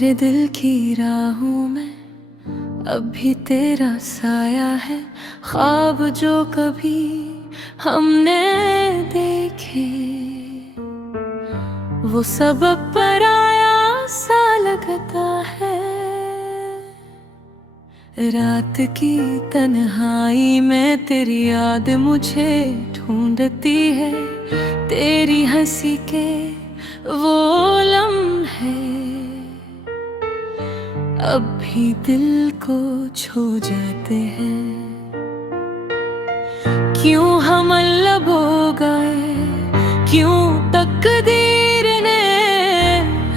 तेरे दिल की राहों में अब भी तेरा साया है। ख्वाब जो कभी हमने देखे वो सब अब पराया सा लगता है। रात की तन्हाई में तेरी याद मुझे ढूंढती है। तेरी हंसी के वो लम्हे अब भी दिल को छू जाते हैं। क्यों हम अलग हो गए, क्यों तकदीर ने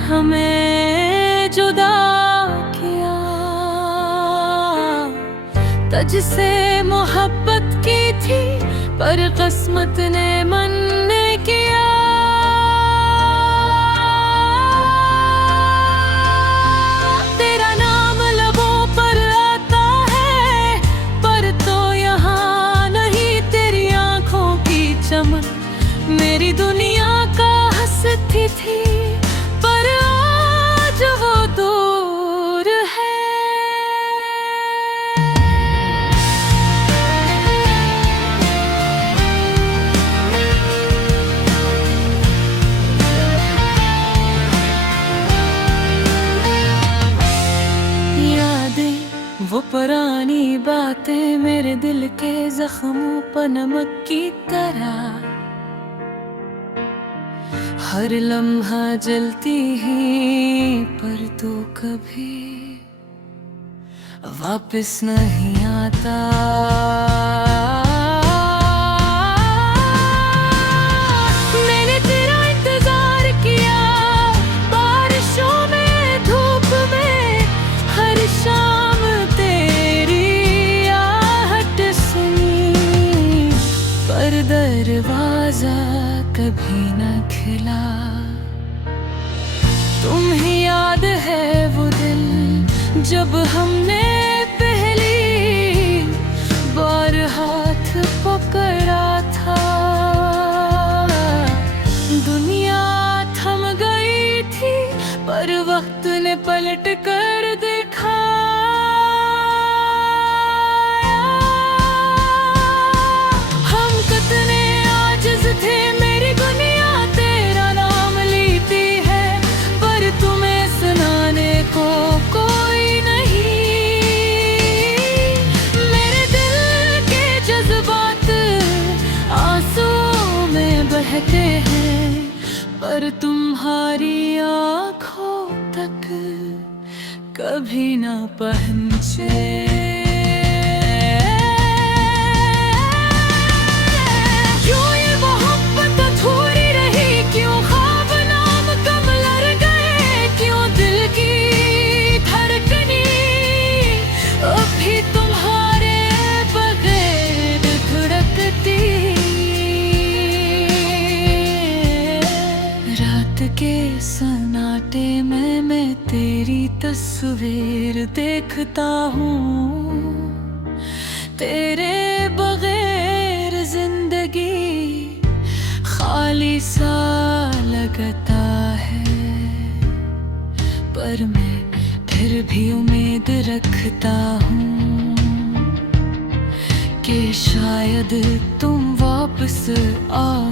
हमें जुदा किया। तुझसे मोहब्बत की थी पर किस्मत ने मन्ने किया। मेरी दुनिया का हंसती थी पर आज वो दूर है। यादें वो पुरानी बातें मेरे दिल के जख्मों पर नमक की तरह हर लम्हा जलती ही पर तो कभी वापस नहीं आता। मैंने तेरा इंतजार किया बारिशों में धूप में, हर शाम तेरी आहट सुनी पर दरवाजा कभी न खिला। तुम्हें याद है वो दिन जब हमने पहली बार हाथ पकड़ा था। दुनिया थम गई थी पर वक्त ने पलट कर देखा। हम कितने आजिज़ थे, मेरी दुनिया तेरा नाम लेती है पर तुम्हें सुनाने को कोई नहीं। मेरे दिल के जज्बात आंसू में बहते हैं पर तुम्हारी आँखों तक कभी ना पहुँचे। के सन्नाटे में मैं तेरी तस्वीर देखता हूँ। तेरे बगैर जिंदगी खाली सा लगता है पर मैं फिर भी उम्मीद रखता हूँ कि शायद तुम वापस आओ।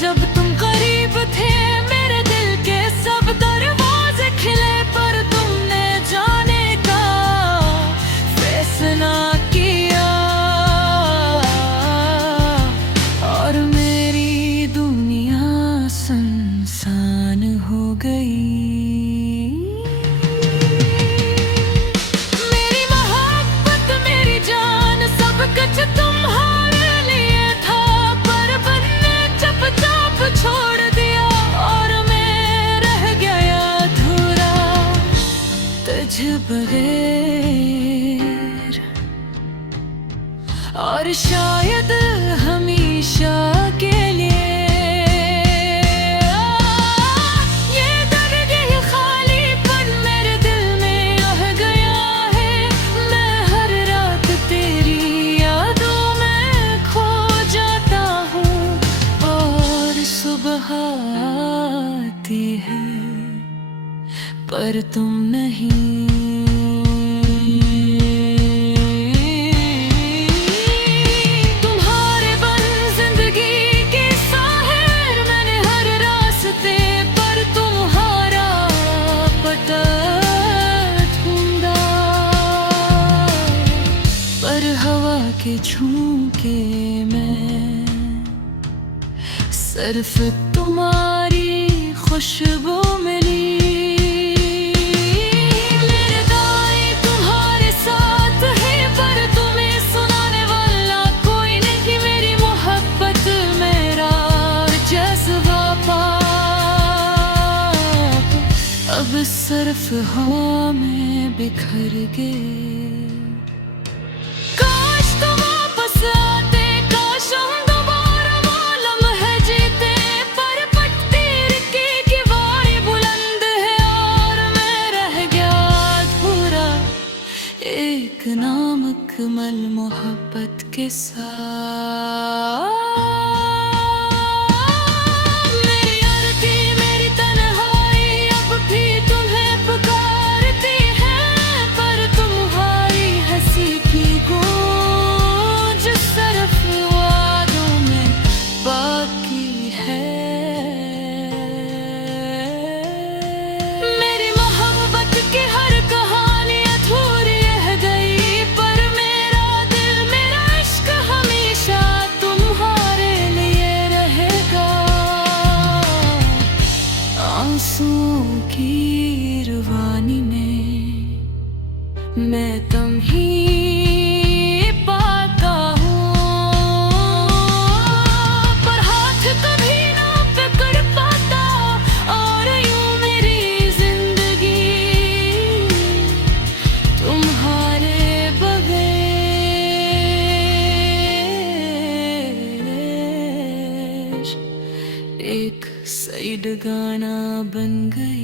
जब तुम करीब थे मेरे दिल के सब दरवाजे खिले पर तुमने जाने का फैसला किया और मेरी दुनिया सुनसान हो गई। मेरी मोहब्बत मेरी जान सब कुछ तुम्हारे लिए था पर छोड़ दिया और मैं रह गया अधूरा तुझ बगैर। और शायद हमेशा के लिए ये दर्द ये खालीपन मेरे दिल में रह गया है। मैं हर रात तेरी यादों में खो जाता हूँ और सुबह पर तुम नहीं। तुम्हारे बन जिंदगी की साहिर मैंने हर रास्ते पर तुम्हारा पता ढूंढा, पर हवा के झोंके में सिर्फ तुम्हारी खुशबू मिली। मेरे दाएं तुम्हारे साथ है पर तुम्हें सुनाने वाला कोई नहीं। मेरी मोहब्बत मेरा जज्बा पाप अब सिर्फ हवा में बिखर गए। काश तुम वापस आते, काश हम दोबारा मालूम है जीते, पर पट्टीर की वारी बुलंद है और मैं रह गया अधूरा एक नामुकम्मल मोहब्बत के साथ। मेरी आरती मेरी तन्हाई अब भी तुम्हें पुकारती है, पर तुम्हारी हंसी की गूंज सिर्फ वादों में बाकी है। मेरी मोहब्बत की हर कहानी अधूरी रह गई, पर मेरा दिल मेरा इश्क हमेशा तुम्हारे लिए रहेगा। आंसुओं की रवानी में मैं तुम ही पाता हूँ, पर हाथ कभी ना पकड़ पाता और यूं मेरी जिंदगी तुम्हारे बगैर एक सैड गाना बन गई।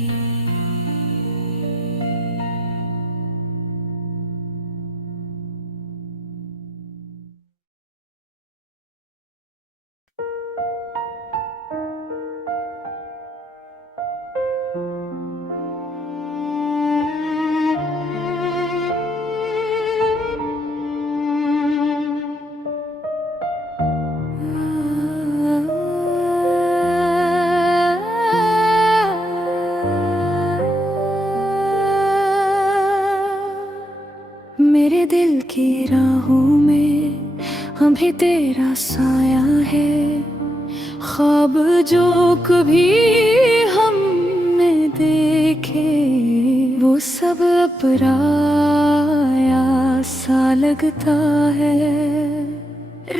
मेरे दिल की राहों में अभी तेरा साया है, ख्वाब जो कभी हमने देखे वो सब पराया सा लगता है।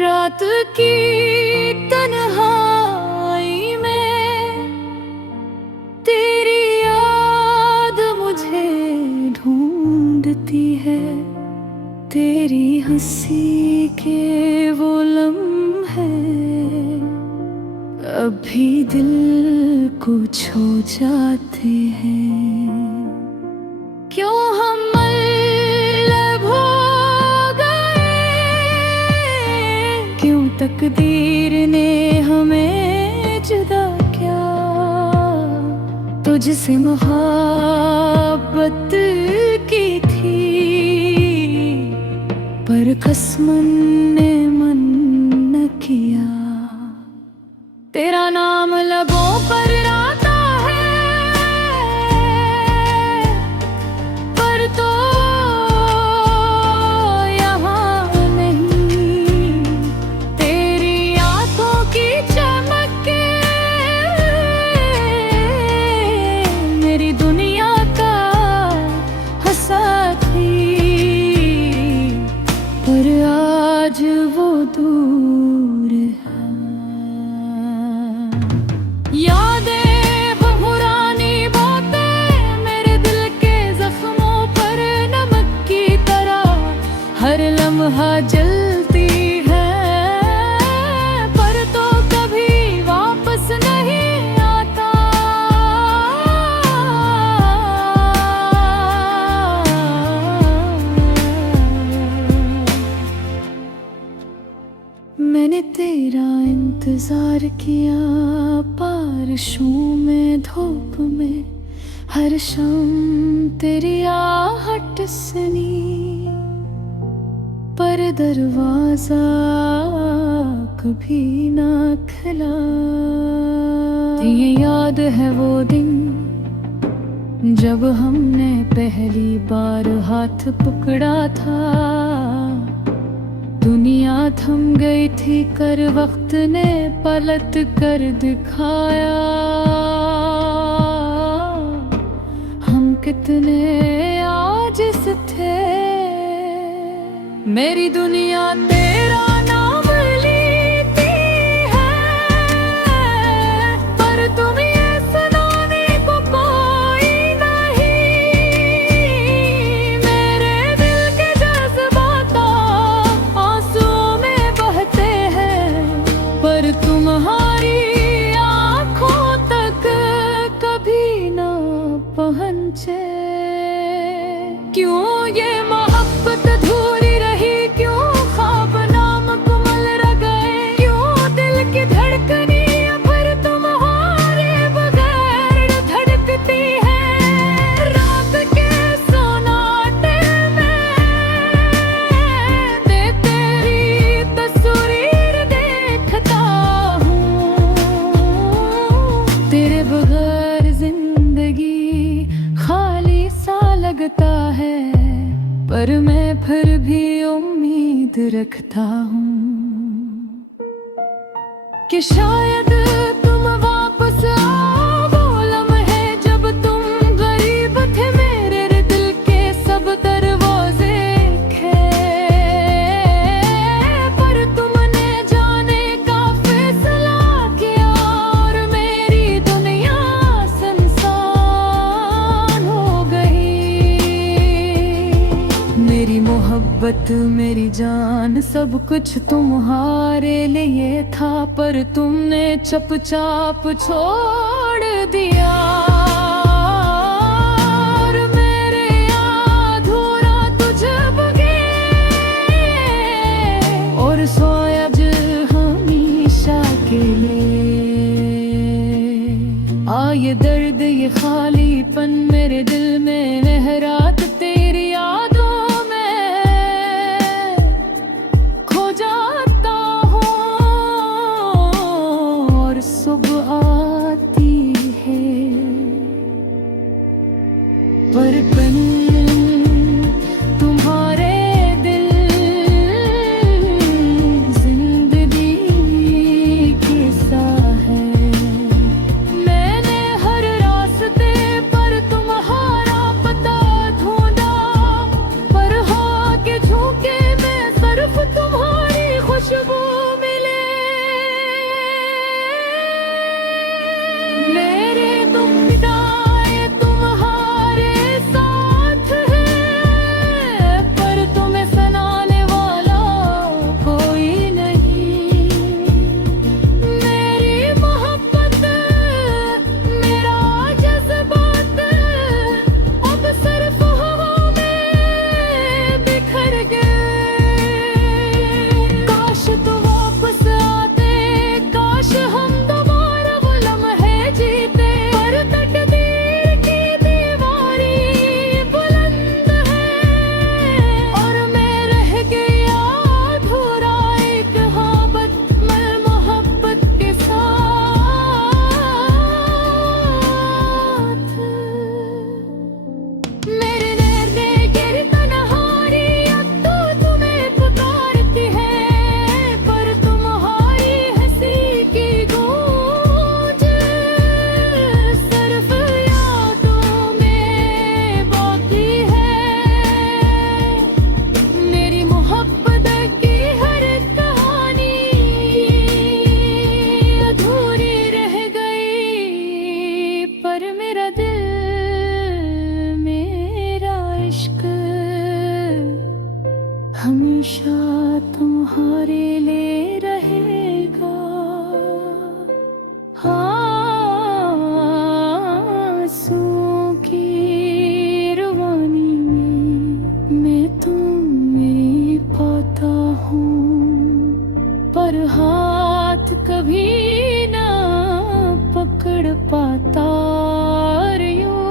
रात की तन्हाई में तेरी याद मुझे ढूंढती है, तेरी हंसी के वो लम्हे अभी दिल को छू जाते हैं। क्यों हम अलग हो गए, क्यों तकदीर ने हमें जुदा किया। तुझसे मोहब्बत की थी पर कसमन ने मन न किया। तेरा नाम लबों पर आता है पर तो यहाँ नहीं। तेरी आंखों की चमक के मेरी दुनिया का हंसा थी, पर आज वो दूर है। यादें बहुरानी बातें मेरे दिल के जख्मों पर नमक की तरह हर लम्हा जलती है, पर तो कभी वापस नहीं आता। मैंने तेरा इंतजार किया बारिशों में धूप में, हर शाम तेरी आहट सुनी, पर दरवाजा कभी ना खुला। ये याद है वो दिन जब हमने पहली बार हाथ पकड़ा था। दुनिया थम गई थी कर वक्त ने पलट कर दिखाया, हम कितने आजिज़ थे। मेरी दुनिया तेरा नाम लेती है, पर तुम ये सुनाने को कोई नहीं। मेरे दिल के जज्बात आंसुओं में बहते हैं, पर तुम्हारी आंखों तक कभी ना पहुंचे। क्यों ये मोहब्बत अधूरी रही, क्यों ख्वाब नाम कुमल रह गए, क्यों दिल की धड़कनी पर तुम्हारे बगैर धड़कती है। रात के सोनाटे में तेरी तस्वीर देखता हूँ। तेरे बगैर जिंदगी खाली सा लगता है, पर मैं फिर भी उम्मीद रखता हूँ कि शायद तुम वापस आओ। वो लम्हे जब तुम गरीब थे, मेरे दिल के सब दरवाजे खे, पर तुमने जाने का फैसला किया और मेरी दुनिया सुनसान हो गई। मेरी मोहब्बत मेरी जान सब कुछ तुम्हारे लिए था, पर तुमने चुपचाप छोड़ दिया। और मेरे अधूरा तुझ बगे और सोया जो हमेशा के लिए। ये दर्द ये खालीपन मेरे दिल में लहरात तेरी यादों में खो जाता हूँ। और सुबह आती है पर बिन तुम्हारे दिल जिंदगी कैसा है। मैंने हर रास्ते पर तुम्हारा पता ढूंढा, पर हो के झुके मैं सिर्फ तुम्हारी खुशबू मिले। मेरे तुम मिटाए तुम्हारे साथ है, पर तुम्हें सुनाने वाला कोई नहीं। मेरी मोहब्बत मेरा जज्बात अब सिर्फ हवा में बिखर गए। काश तो वापस आते, काश हम दोबारा वो लम्हे जीते, पर तकदीर की दीवारी बुलंद है और मैं रह गया अधूरा एक मोहब्बत के साथ। मेरे नैने गिर तन्हारी अब तो तुम्हें पुकारती है, पर तुम्हारी हंसी की गूंज सिर्फ यादों में बाकी है। मेरी मोहब्बत की हर कहानी अधूरी रह गई, पर मेरा दिल मेरा इश्क हमेशा तुम्हारे लिए रहेगा। आंसुओं की रवानी में मैं तुम्हें पाता हूँ, पर हाथ कभी ना पकड़ पाता। और यूं